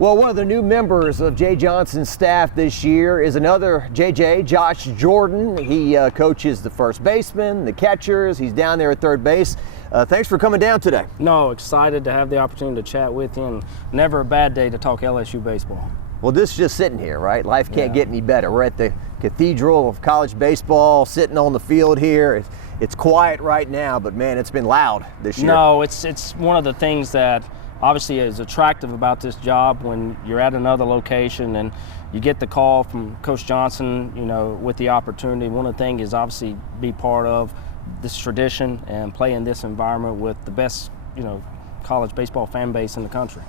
Well, one of the new members of Jay Johnson's staff this year is another JJ, Josh Jordan. He coaches the first baseman, the catchers. He's down there at third base. Thanks for coming down today. No, excited to have the opportunity to chat with you, and never a bad day to talk LSU baseball. Well, this is just sitting here, right? Life can't get any better. We're at the cathedral of college baseball, sitting on the field here. It's quiet right now, but man, it's been loud this year. No, it's one of the things that obviously is attractive about this job when you're at another location and you get the call from Coach Johnson, you know, with the opportunity. One of the things is obviously be part of this tradition and play in this environment with the best, you know, college baseball fan base in the country.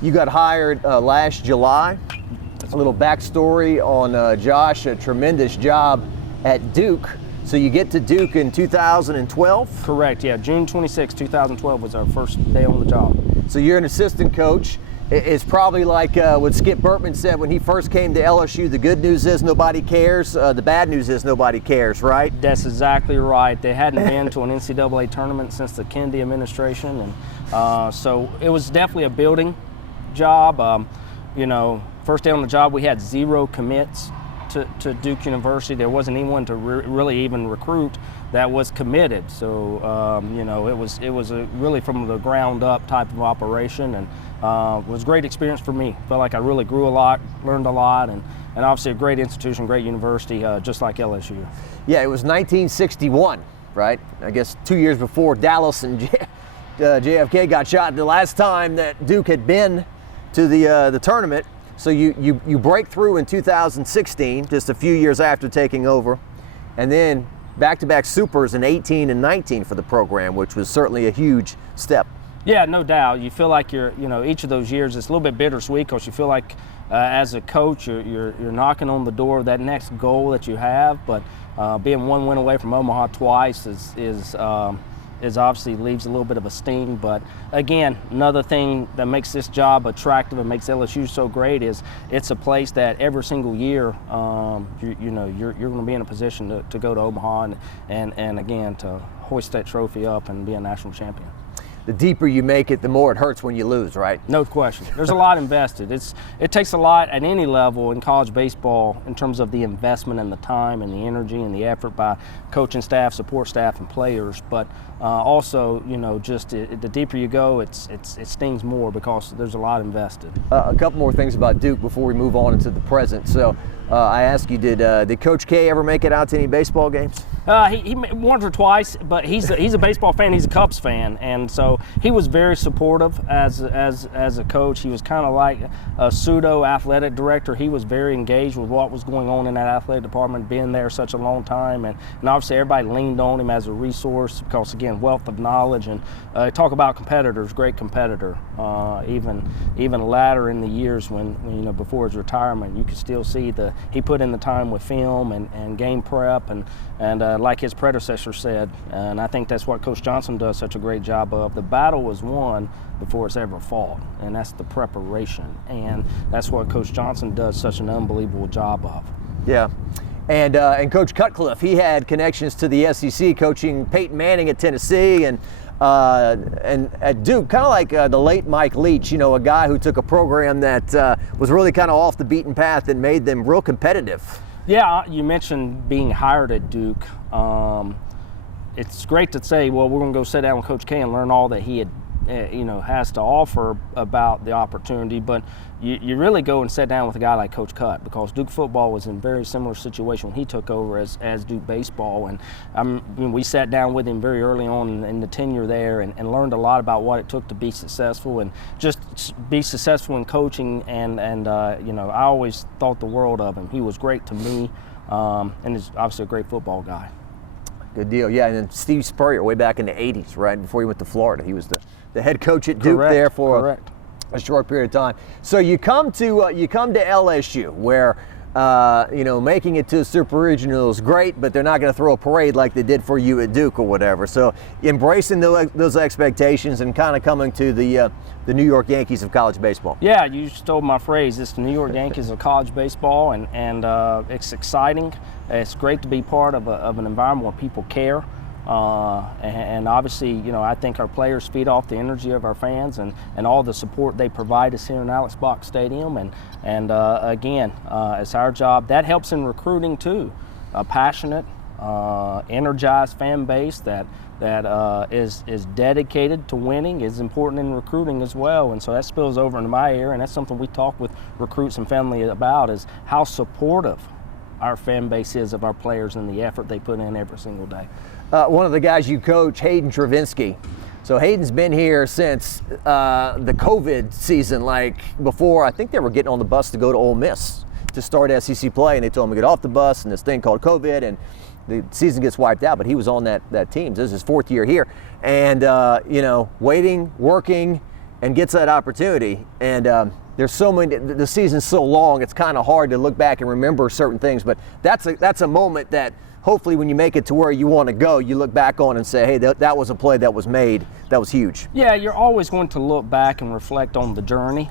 You got hired last July. A little backstory on Josh, a tremendous job at Duke. So you get to Duke in 2012? Correct, yeah. June 26, 2012 was our first day on the job. So you're an assistant coach. It's probably like what Skip Bertman said when he first came to LSU, the good news is nobody cares, the bad news is nobody cares, right? That's exactly right. They hadn't been to an NCAA tournament since the Kennedy administration, and so it was definitely a building job. You know, first day on the job we had 0 commits to Duke University. There wasn't anyone to really even recruit that was committed. So you know, it was a really from the ground up type of operation, and it was a great experience for me. Felt like I really grew a lot, learned a lot, and obviously a great institution, great university, just like LSU. Yeah, it was 1961, right? I guess 2 years before Dallas and JFK got shot. The last time that Duke had been to the tournament. So you break through in 2016, just a few years after taking over, and then back-to-back supers in 18 and 19 for the program, which was certainly a huge step. Yeah, no doubt. You feel like you're, you know, each of those years it's a little bit bittersweet because you feel like as a coach you're knocking on the door of that next goal that you have, but being one win away from Omaha twice is obviously leaves a little bit of a sting. But again, another thing that makes this job attractive and makes LSU so great is it's a place that every single year you're going to be in a position to go to Omaha and again to hoist that trophy up and be a national champion. The deeper you make it, the more it hurts when you lose, right? No question. There's a lot invested. It takes a lot at any level in college baseball in terms of the investment and the time and the energy and the effort by coaching staff, support staff, and players. But also, you know, just the deeper you go, it stings more because there's a lot invested. A couple more things about Duke before we move on into the present. So I ask you, did Coach K ever make it out to any baseball games? He once or twice, but he's a baseball fan. He's a Cubs fan, and so he was very supportive as a coach. He was kind of like a pseudo athletic director. He was very engaged with what was going on in that athletic department, being there such a long time, and obviously everybody leaned on him as a resource because again, wealth of knowledge. And talk about competitors, great competitor. Even latter in the years when you know before his retirement, you could still see he put in the time with film and game prep and like his predecessor said, and I think that's what Coach Johnson does such a great job of. The battle was won before it's ever fought, and that's the preparation, and that's what Coach Johnson does such an unbelievable job of. Yeah, and Coach Cutcliffe, he had connections to the SEC, coaching Peyton Manning at Tennessee, and at Duke, kind of like the late Mike Leach, you know, a guy who took a program that was really kind of off the beaten path and made them real competitive. Yeah, you mentioned being hired at Duke. It's great to say, well, we're going to go sit down with Coach K and learn all that he had, has to offer about the opportunity. But you really go and sit down with a guy like Coach Cut, because Duke football was in a very similar situation when he took over as Duke baseball. And we sat down with him very early on in the tenure there and learned a lot about what it took to be successful and just be successful in coaching. And I always thought the world of him. He was great to me, and is obviously a great football guy. Good deal. Yeah, and then Steve Spurrier way back in the 80s, right, before he went to Florida. He was the head coach at Duke there for a short period of time. So you come to LSU where making it to Super Regional is great, but they're not going to throw a parade like they did for you at Duke or whatever. So embracing those expectations and kind of coming to the New York Yankees of college baseball. Yeah, you stole my phrase. It's the New York Yankees of college baseball, and it's exciting. It's great to be part of an environment where people care And obviously, you know, I think our players feed off the energy of our fans and all the support they provide us here in Alex Box Stadium. And again, it's our job. That helps in recruiting too. A passionate, energized fan base that is dedicated to winning is important in recruiting as well. And so that spills over into my area, and that's something we talk with recruits and family about, is how supportive our fan base is of our players and the effort they put in every single day. One of the guys you coach, Hayden Travinsky. So Hayden's been here since the COVID season, like before. I think they were getting on the bus to go to Ole Miss to start SEC play, and they told him to get off the bus, and this thing called COVID, and the season gets wiped out, but he was on that team. This is his 4th year here, and you know, waiting, working, and gets that opportunity. And there's so many. The season's so long; it's kind of hard to look back and remember certain things. But that's a moment that hopefully, when you make it to where you want to go, you look back on and say, "Hey, that was a play that was made. That was huge." Yeah, you're always going to look back and reflect on the journey,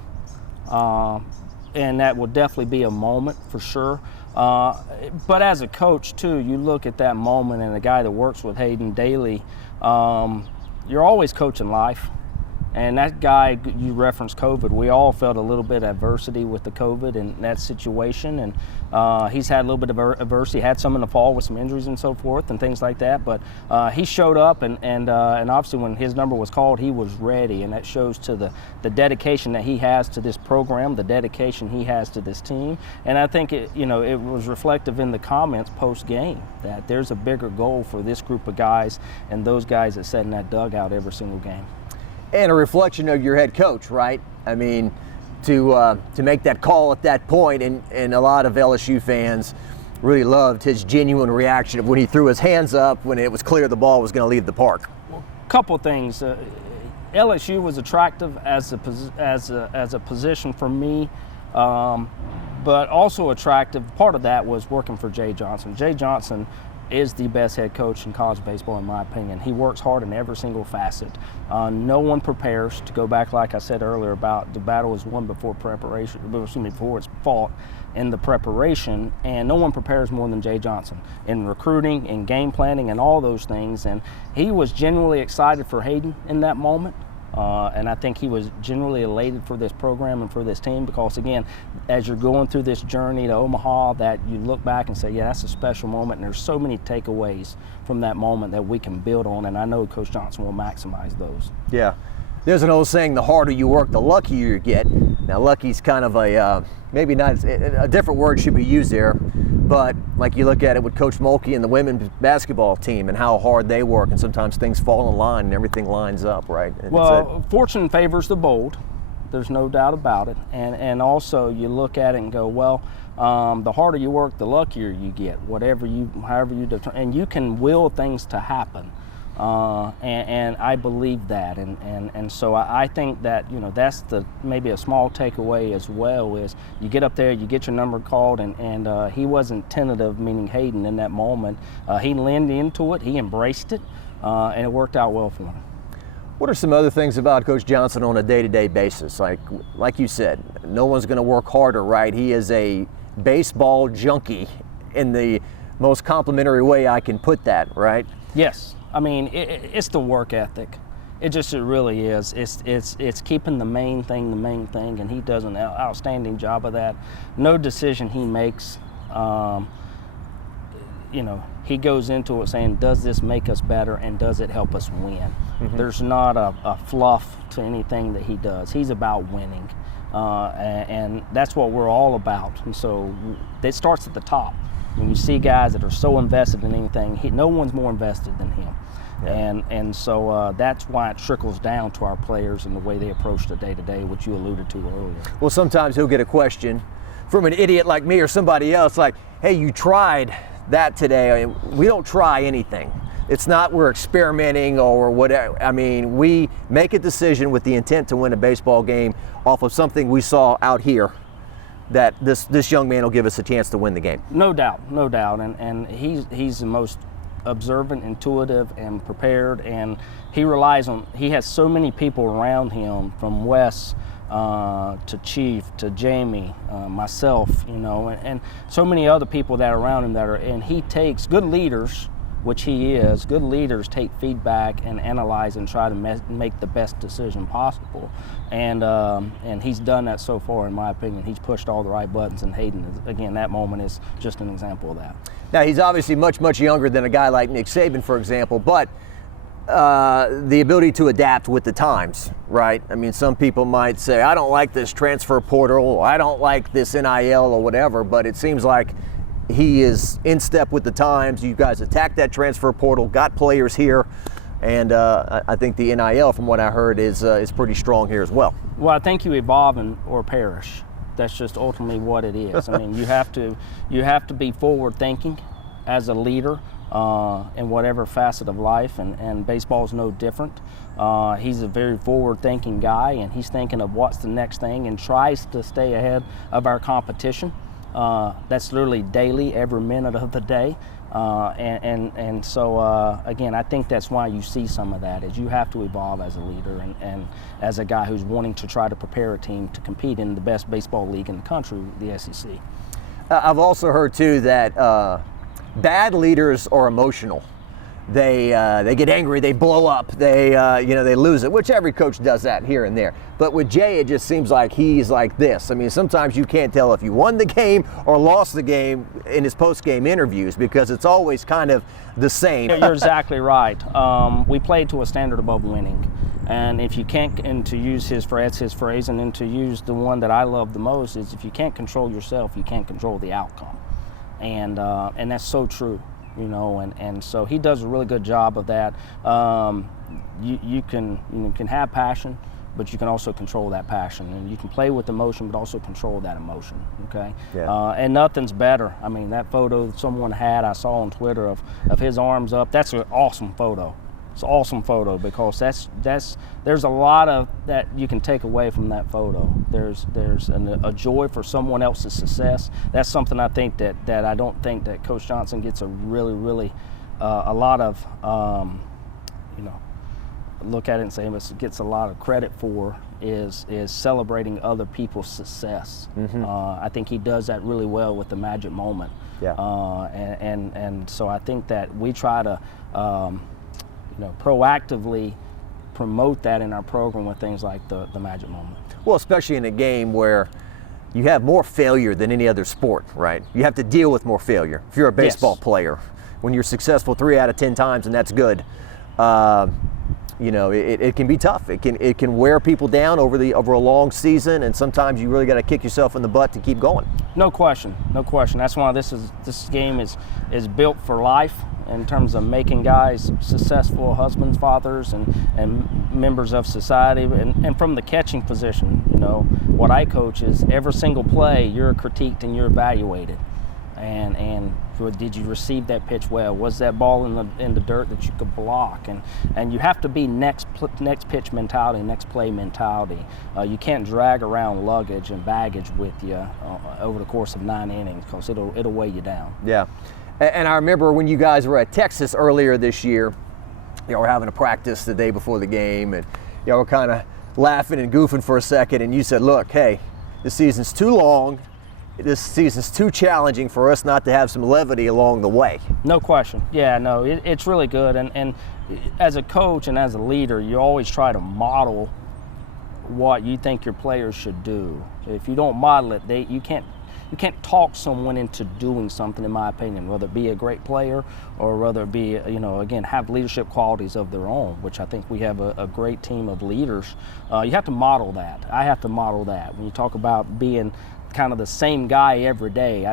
and that will definitely be a moment for sure. But as a coach too, you look at that moment, and a guy that works with Hayden daily, you're always coaching life. And that guy, you referenced COVID, we all felt a little bit of adversity with the COVID and that situation, and he's had a little bit of adversity, had some in the fall with some injuries and so forth and things like that, but he showed up, and obviously when his number was called, he was ready, and that shows to the dedication that he has to this program, the dedication he has to this team. And I think it was reflective in the comments post-game that there's a bigger goal for this group of guys and those guys that sit in that dugout every single game. And a reflection of your head coach, right? I mean, to make that call at that point, and a lot of LSU fans really loved his genuine reaction of when he threw his hands up when it was clear the ball was going to leave the park. Well, a couple of things. LSU was attractive as a position for me, but also attractive. Part of that was working for Jay Johnson. Jay Johnson is the best head coach in college baseball, in my opinion. He works hard in every single facet. No one prepares, to go back like I said earlier about the battle is won before before it's fought in the preparation, and no one prepares more than Jay Johnson in recruiting, in game planning, and all those things. And he was genuinely excited for Hayden in that moment. And I think he was genuinely elated for this program and for this team, because again, as you're going through this journey to Omaha, that you look back and say, yeah, that's a special moment, and there's so many takeaways from that moment that we can build on, and I know Coach Johnson will maximize those. Yeah. There's an old saying, the harder you work, the luckier you get. Now, lucky's kind of maybe not, a different word should be used there, but like you look at it with Coach Mulkey and the women's basketball team and how hard they work, and sometimes things fall in line and everything lines up, right? And well, fortune favors the bold. There's no doubt about it. And also you look at it and go, well, the harder you work, the luckier you get, however you determine, and you can will things to happen. And I believe that, and so I think that that's maybe a small takeaway as well, is you get up there, you get your number called, and he wasn't tentative, meaning Hayden, in that moment. He leaned into it, he embraced it, and it worked out well for him. What are some other things about Coach Johnson on a day-to-day basis? Like you said, no one's going to work harder, right? He is a baseball junkie in the most complimentary way I can put that, right? Yes. I mean, it's the work ethic. It really is. It's keeping the main thing, and he does an outstanding job of that. No decision he makes, he goes into it saying, does this make us better, and does it help us win? Mm-hmm. There's not a fluff to anything that he does. He's about winning, and that's what we're all about. And so it starts at the top. When you see guys that are so invested in anything, no one's more invested than him. Yeah. And so that's why it trickles down to our players and the way they approach the day-to-day, which you alluded to earlier. Well, sometimes he'll get a question from an idiot like me or somebody else like, hey, you tried that today. I mean, we don't try anything. It's not we're experimenting or whatever. I mean, we make a decision with the intent to win a baseball game off of something we saw out here, that this young man will give us a chance to win the game. No doubt. And he's the most observant, intuitive, and prepared, and he has so many people around him, from Wes to Chief to Jamie, myself, and so many other people that are around him and he takes good leaders which he is, good leaders take feedback and analyze and try to make the best decision possible. And he's done that so far, in my opinion. He's pushed all the right buttons, and Hayden, again, that moment is just an example of that. Now, he's obviously much younger than a guy like Nick Saban, for example, but the ability to adapt with the times, right? I mean, some people might say, I don't like this transfer portal, or I don't like this NIL or whatever, but it seems like he is in step with the times. You guys attacked that transfer portal, got players here, and I think the NIL, from what I heard, is pretty strong here as well. Well, I think you evolve or perish. That's just ultimately what it is. I mean, you have to be forward thinking as a leader in whatever facet of life, and baseball is no different. He's a very forward-thinking guy, and he's thinking of what's the next thing and tries to stay ahead of our competition. That's literally daily, every minute of the day. And so, again, I think that's why you see some of that, is you have to evolve as a leader and as a guy who's wanting to try to prepare a team to compete in the best baseball league in the country, the SEC. I've also heard, too, that bad leaders are emotional. They get angry, they blow up, they lose it, which every coach does that here and there. But with Jay, it just seems like he's like this. I mean, sometimes you can't tell if you won the game or lost the game in his post-game interviews, because it's always kind of the same. You're exactly right. We played to a standard above winning. And if you can't, and to use his phrase, and then to use the one that I love the most, is if you can't control yourself, you can't control the outcome. And that's so true, you know, and so he does a really good job of that. You can have passion, but you can also control that passion, and you can play with emotion, but also control that emotion. Okay, yeah. And nothing's better. I mean, that photo that someone had, I saw on Twitter of his arms up. That's an awesome photo. It's an awesome photo, because there's a lot of that you can take away from that photo. There's a joy for someone else's success. That's something I think that I don't think that Coach Johnson gets a really a lot of look at it and say gets a lot of credit for is celebrating other people's success. Mm-hmm. I think he does that really well with the magic moment. Yeah. And so I think that we try to proactively promote that in our program with things like the magic moment. Well, especially in a game where you have more failure than any other sport, right? You have to deal with more failure. If you're a baseball player, when you're successful 3 out of 10 times, and that's good, it can be tough. It can wear people down over a long season, and sometimes you really got to kick yourself in the butt to keep going. No question. That's why this game is built for life, in terms of making guys successful husbands, fathers, and members of society. And from the catching position, what I coach is every single play you're critiqued and you're evaluated. And did you receive that pitch well? Was that ball in the dirt that you could block? And you have to be next pitch mentality, next play mentality. You can't drag around luggage and baggage with you over the course of 9 innings, because it'll weigh you down. Yeah. And I remember when you guys were at Texas earlier this year, we're having a practice the day before the game, and we're kind of laughing and goofing for a second, and you said, look, hey, this season's too long. This season's too challenging for us not to have some levity along the way. No question. Yeah, no, it's really good. And as a coach and as a leader, you always try to model what you think your players should do. If you don't model it, you can't talk someone into doing something, in my opinion, whether it be a great player or whether it be, again, have leadership qualities of their own, which I think we have a great team of leaders. You have to model that. I have to model that. When you talk about being kind of the same guy every day,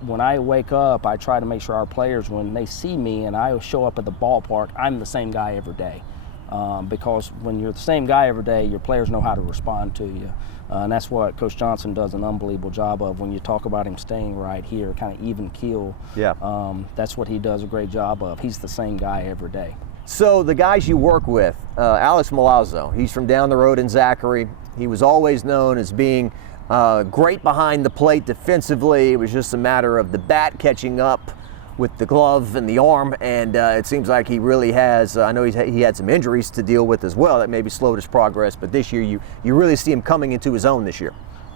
when I wake up, I try to make sure our players, when they see me and I show up at the ballpark, I'm the same guy every day. Because when you're the same guy every day, your players know how to respond to you. And that's what Coach Johnson does an unbelievable job of. When you talk about him staying right here, kind of even keel, that's what he does a great job of. He's the same guy every day. So the guys you work with, Alex Milazzo, he's from down the road in Zachary. He was always known as being great behind the plate defensively. It was just a matter of the bat catching up with the glove and the arm, and it seems like he really has. I know he had some injuries to deal with as well that maybe slowed his progress, but this year you really see him coming into his own this year.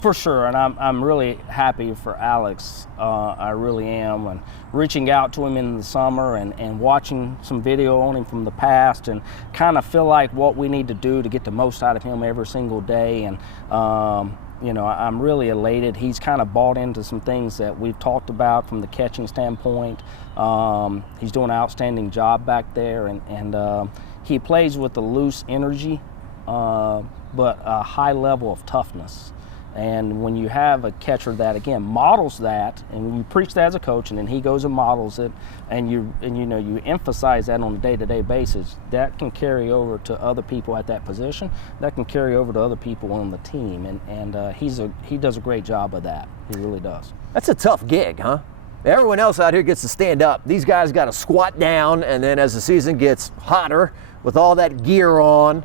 For sure, and I'm really happy for Alex. I really am. And reaching out to him in the summer and watching some video on him from the past, and kind of feel like what we need to do to get the most out of him every single day. And you know, I'm really elated. He's kind of bought into some things that we've talked about from the catching standpoint. He's doing an outstanding job back there, and he plays with a loose energy, but a high level of toughness. And when you have a catcher that, again, models that, and you preach that as a coach, and then he goes and models it, and you emphasize that on a day-to-day basis, that can carry over to other people at that position. That can carry over to other people on the team, and he does a great job of that. He really does. That's a tough gig, huh? Everyone else out here gets to stand up. These guys got to squat down, and then as the season gets hotter, with all that gear on,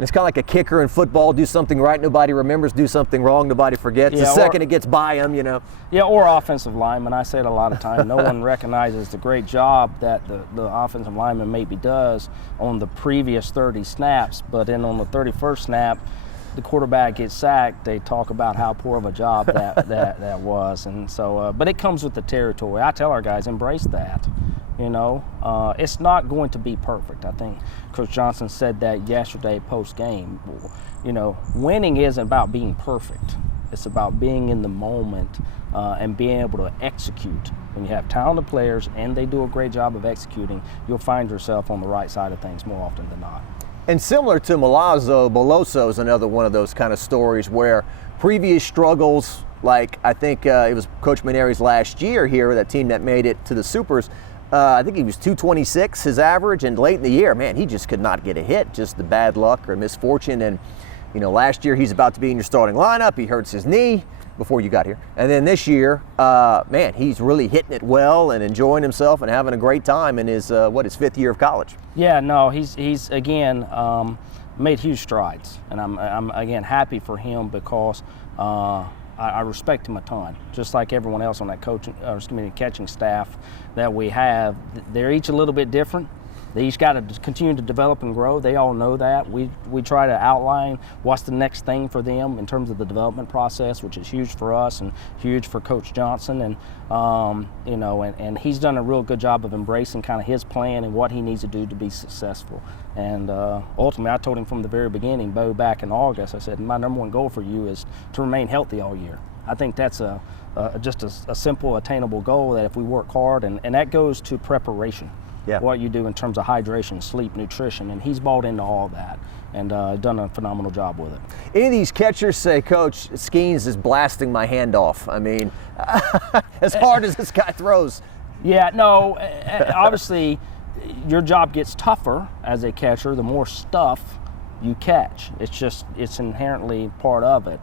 it's kind of like a kicker in football. Do something right, nobody remembers. Do something wrong, nobody forgets. The second it gets by them, you know. Yeah, or offensive lineman. I say it a lot of times. No one recognizes the great job that the offensive lineman maybe does on the previous 30 snaps, but then on the 31st snap, the quarterback gets sacked. They talk about how poor of a job that was. And so, but it comes with the territory. I tell our guys, embrace that. You know, it's not going to be perfect. I think Coach Johnson said that yesterday post-game. You know, winning isn't about being perfect. It's about being in the moment and being able to execute. When you have talented players and they do a great job of executing, you'll find yourself on the right side of things more often than not. And similar to Beloso is another one of those kind of stories where previous struggles, like I think it was Coach Maneri's last year here, that team that made it to the Supers, I think he was 226 his average, and late in the year, man, he just could not get a hit, just the bad luck or misfortune. And you know, last year he's about to be in your starting lineup, he hurts his knee before you got here, and then this year, man, he's really hitting it well and enjoying himself and having a great time in his his fifth year of college. Yeah, no, he's again made huge strides, and I'm again happy for him because I respect him a ton, just like everyone else on that catching staff that we have. They're each a little bit different. They each got to continue to develop and grow. They all know that. We try to outline what's the next thing for them in terms of the development process, which is huge for us and huge for Coach Johnson. And you know, and he's done a real good job of embracing kind of his plan and what he needs to do to be successful. And ultimately, I told him from the very beginning, Bo, back in August, I said, my number one goal for you is to remain healthy all year. I think that's just a simple, attainable goal that if we work hard, and that goes to preparation. Yeah. What you do in terms of hydration, sleep, nutrition, and he's bought into all that and done a phenomenal job with it. Any of these catchers say, Coach, Skeens is blasting my hand off. I mean, as hard as this guy throws. Yeah, no, obviously your job gets tougher as a catcher the more stuff you catch. It's inherently part of it.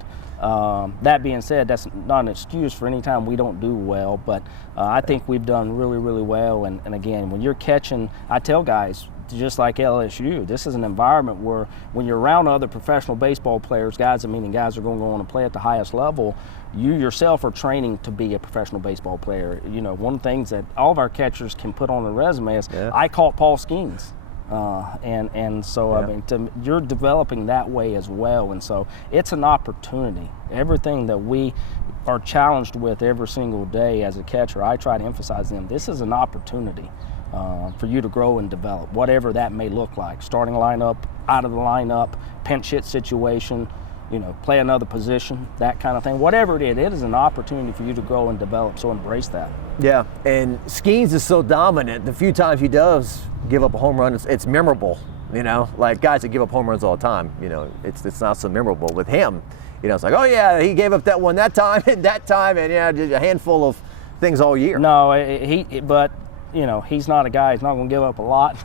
That being said, that's not an excuse for any time we don't do well, but I think we've done really, really well. And again, when you're catching, I tell guys, just like LSU, this is an environment where when you're around other professional baseball players, guys are going to go on and play at the highest level, you yourself are training to be a professional baseball player. You know, one of the things that all of our catchers can put on their resume is, I caught Paul Skeens. And so, I mean, you're developing that way as well. And so it's an opportunity. Everything that we are challenged with every single day as a catcher, I try to emphasize them. This is an opportunity for you to grow and develop, whatever that may look like. Starting lineup, out of the lineup, pinch hit situation, you know, play another position, that kind of thing. Whatever it is an opportunity for you to grow and develop, so embrace that. Yeah, and Skeens is so dominant. The few times he does give up a home run, it's memorable, you know? Like guys that give up home runs all the time, you know, it's not so memorable. With him, you know, it's like, oh yeah, he gave up that one that time, and yeah, just a handful of things all year. No, but you know, he's not a guy, he's not going to give up a lot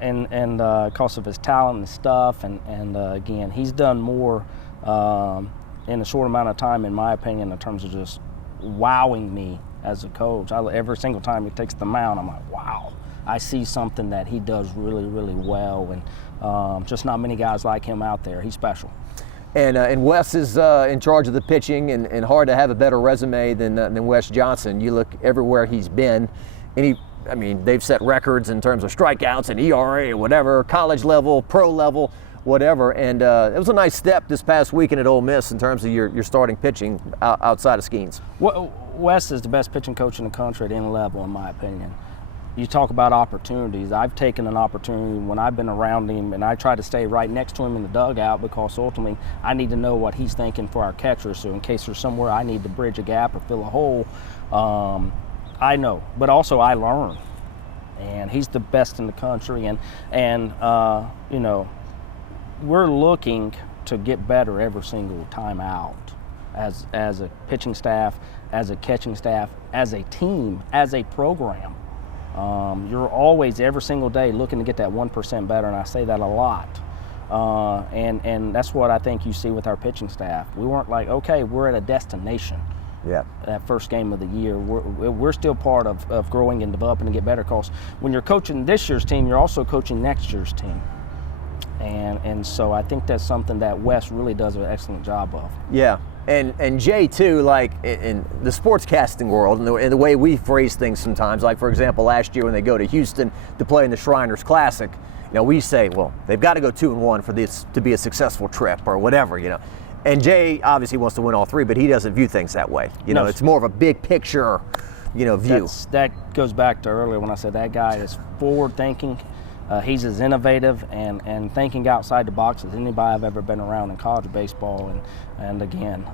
and because of his talent and stuff. And again, he's done more in a short amount of time, in my opinion, in terms of just wowing me as a coach. Every single time he takes the mound, I'm like, wow, I see something that he does really, really well. And just not many guys like him out there. He's special. And Wes is in charge of the pitching, and hard to have a better resume than Wes Johnson. You look everywhere he's been, and they've set records in terms of strikeouts and ERA or whatever, college level, pro level, whatever. And it was a nice step this past weekend at Ole Miss in terms of your starting pitching outside of Skeens. Wes is the best pitching coach in the country at any level, in my opinion. You talk about opportunities. I've taken an opportunity when I've been around him, and I try to stay right next to him in the dugout, because ultimately I need to know what he's thinking for our catchers. So in case there's somewhere I need to bridge a gap or fill a hole, I know. But also I learn. And he's the best in the country. And you know, we're looking to get better every single time out, as a pitching staff, as a catching staff, as a team, as a program. You're always, every single day, looking to get that 1% better, and I say that a lot. And that's what I think you see with our pitching staff. We weren't like, okay, we're at a destination. Yeah. That first game of the year, we're still part of growing and developing to get better, because when you're coaching this year's team, you're also coaching next year's team. And so I think that's something that Wes really does an excellent job of. Yeah. And Jay, too, like in the sportscasting world and the way we phrase things sometimes, like, for example, last year when they go to Houston to play in the Shriners Classic, you know, we say, well, they've got to go 2-1 for this to be a successful trip or whatever, you know. And Jay obviously wants to win all three, but he doesn't view things that way. You know, it's more of a big picture, you know, view. That goes back to earlier when I said that guy is forward thinking. He's as innovative and thinking outside the box as anybody I've ever been around in college baseball, and again,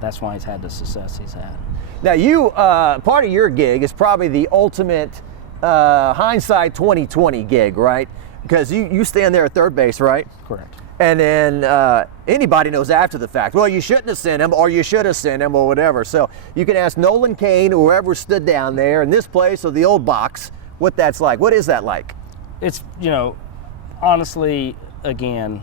that's why he's had the success he's had. Now, you part of your gig is probably the ultimate hindsight 2020 gig, right? Because you stand there at third base, right? Correct. And then anybody knows after the fact, well, you shouldn't have sent him, or you should have sent him, or whatever. So you can ask Nolan Cain, or whoever stood down there in this place or the old box, what that's like. What is that like? It's, you know, honestly, again,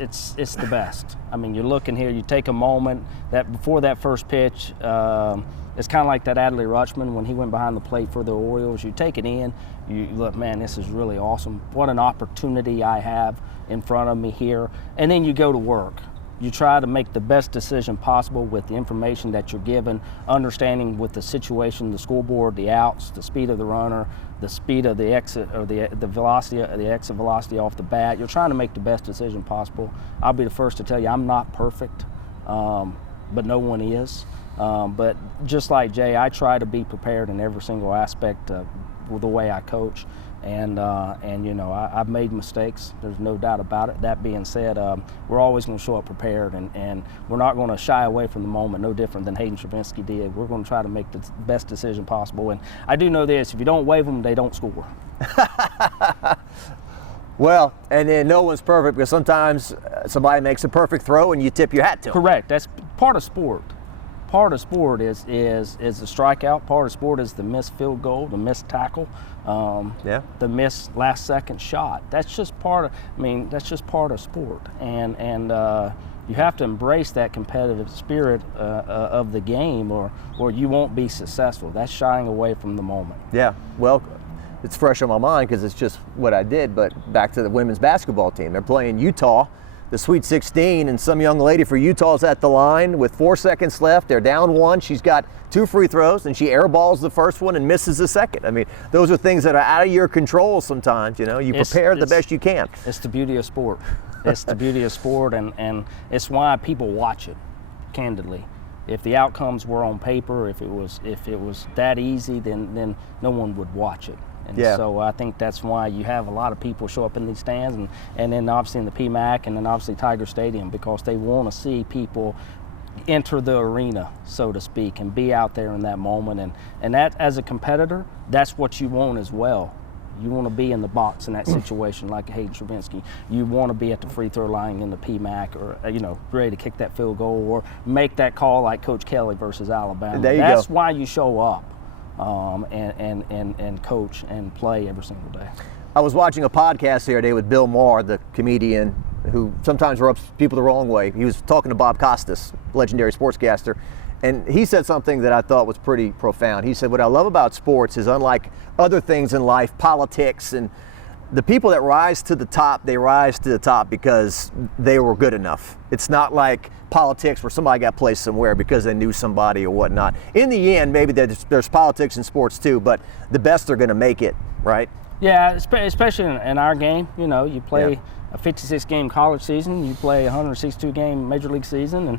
it's the best. I mean, you're looking here, you take a moment that before that first pitch, it's kind of like that Adley Rutschman when he went behind the plate for the Orioles. You take it in, you look, man, this is really awesome. What an opportunity I have in front of me here. And then you go to work. You try to make the best decision possible with the information that you're given, understanding with the situation, the scoreboard, the outs, the speed of the runner, the speed of the exit, or the velocity, the exit velocity off the bat. You're trying to make the best decision possible. I'll be the first to tell you I'm not perfect, but no one is. But just like Jay, I try to be prepared in every single aspect of the way I coach. And you know, I've made mistakes. There's no doubt about it. That being said, we're always going to show up prepared, and we're not going to shy away from the moment, no different than Hayden Stravinsky did. We're going to try to make the best decision possible. And I do know this, if you don't wave them, they don't score. Well, and then no one's perfect, because sometimes somebody makes a perfect throw and you tip your hat to them. Correct. That's part of sport. Part of sport is the strikeout. Part of sport is the missed field goal, the missed tackle, the missed last second shot. That's just part of. I mean, that's just part of sport, and you have to embrace that competitive spirit of the game, or you won't be successful. That's shying away from the moment. Yeah. Well, it's fresh on my mind because it's just what I did. But back to the women's basketball team, they're playing Utah, the Sweet 16, and some young lady for Utah's at the line with 4 seconds left. They're down one. She's got 2 free throws, and she airballs the first one and misses the second. I mean, those are things that are out of your control sometimes. You know, you prepare the best you can. It's the beauty of sport. It's the beauty of sport, and it's why people watch it, candidly. If the outcomes were on paper, if it was that easy, then no one would watch it. And so I think that's why you have a lot of people show up in these stands, and then obviously in the PMAC, and then obviously Tiger Stadium, because they want to see people enter the arena, so to speak, and be out there in that moment. And that, as a competitor, that's what you want as well. You want to be in the box in that situation, like Hayden Stravinsky. You want to be at the free throw line in the PMAC, or you know, ready to kick that field goal or make that call like Coach Kelly versus Alabama. That's why you show up. And coach and play every single day. I was watching a podcast the other day with Bill Maher, the comedian who sometimes rubs people the wrong way. He was talking to Bob Costas, legendary sportscaster, and he said something that I thought was pretty profound. He said, what I love about sports is, unlike other things in life, politics, and the people that rise to the top, they rise to the top because they were good enough. It's not like politics where somebody got placed somewhere because they knew somebody or whatnot. In the end, maybe there's politics in sports too, but the best are going to make it, right? Yeah, especially in our game. You know, you play a 56-game college season, you play a 162-game major league season, and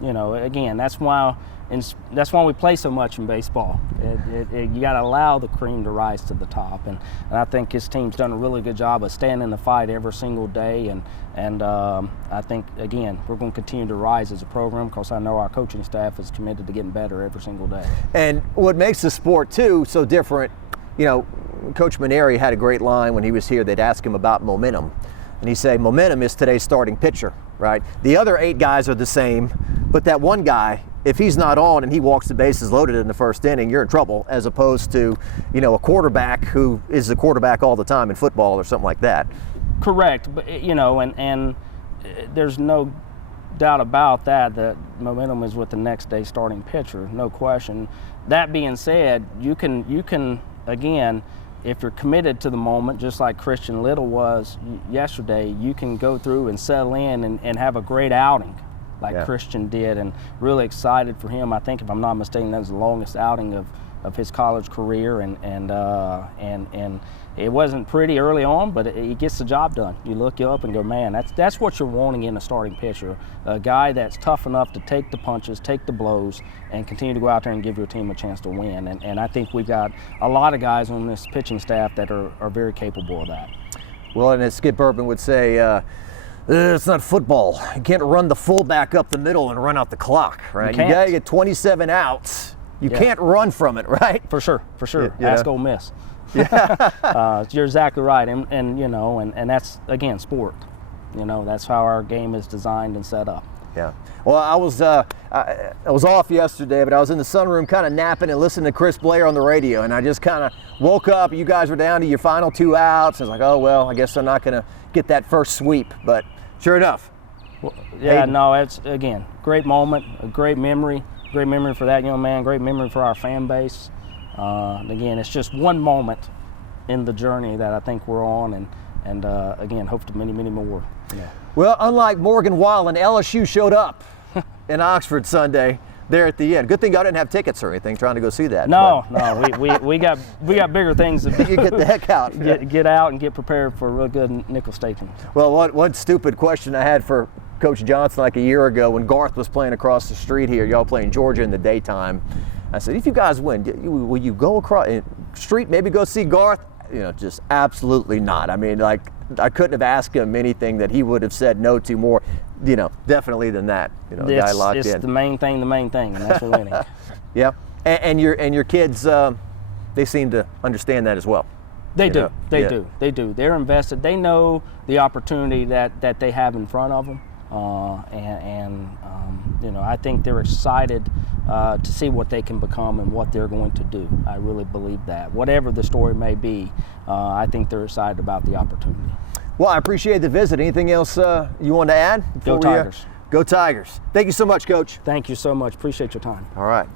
you know, again, that's why we play so much in baseball. You got to allow the cream to rise to the top, and I think his team's done a really good job of staying in the fight every single day, and I think, again, we're going to continue to rise as a program because I know our coaching staff is committed to getting better every single day. And what makes the sport, too, so different, you know, Coach Maneri had a great line when he was here. They'd ask him about momentum, and he'd say, momentum is today's starting pitcher, right? The other 8 guys are the same, but that one guy, if he's not on and he walks the bases loaded in the first inning, you're in trouble, as opposed to, you know, a quarterback who is the quarterback all the time in football or something like that. Correct, but you know, and there's no doubt about that momentum is with the next day starting pitcher, no question. That being said, you can again, if you're committed to the moment, just like Christian Little was yesterday, you can go through and settle in and have a great outing like Christian did, and really excited for him. I think, if I'm not mistaken, that was the longest outing of his college career, and it wasn't pretty early on, but he gets the job done. You look up and go, man, that's what you're wanting in a starting pitcher, a guy that's tough enough to take the punches, take the blows, and continue to go out there and give your team a chance to win. And I think we've got a lot of guys on this pitching staff that are very capable of that. Well, and as Skip Urban would say, it's not football. You can't run the fullback up the middle and run out the clock, right? You got to get 27 outs. You can't run from it, right? For sure. Ask Ole Miss. Yeah. You're exactly right, and you know, and that's, again, sport. You know, that's how our game is designed and set up. Yeah. Well, I was off yesterday, but I was in the sunroom kind of napping and listening to Chris Blair on the radio, and I just kind of woke up. You guys were down to your final 2 outs. I was like, oh well, I guess I'm not going to get that first sweep, but sure enough. Well, yeah, no, it's, again, great moment, a great memory for that young man, great memory for our fan base. Again, it's just one moment in the journey that I think we're on, and again, hope to many, many more. Yeah. Well, unlike Morgan Wallen, LSU showed up in Oxford Sunday there at the end. Good thing I didn't have tickets or anything trying to go see that. No, we got bigger things to do. You get the heck out. Get out and get prepared for a real good nickel statement. Well, one stupid question I had for Coach Johnson like a year ago when Garth was playing across the street here, y'all playing Georgia in the daytime. I said, if you guys win, will you go across the street, maybe go see Garth? You know, just absolutely not. I mean, like, I couldn't have asked him anything that he would have said no to more, you know, definitely than that. You know, guy locked in. It's the main thing, and that's winning. Yeah, and your kids, they seem to understand that as well. They do. They're invested. They know the opportunity that they have in front of them, you know, I think they're excited to see what they can become and what they're going to do. I really believe that. Whatever the story may be, I think they're excited about the opportunity. Well, I appreciate the visit. Anything else you want to add? Go Tigers. Go Tigers. Thank you so much, Coach. Thank you so much. Appreciate your time. All right.